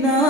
Não.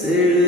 Say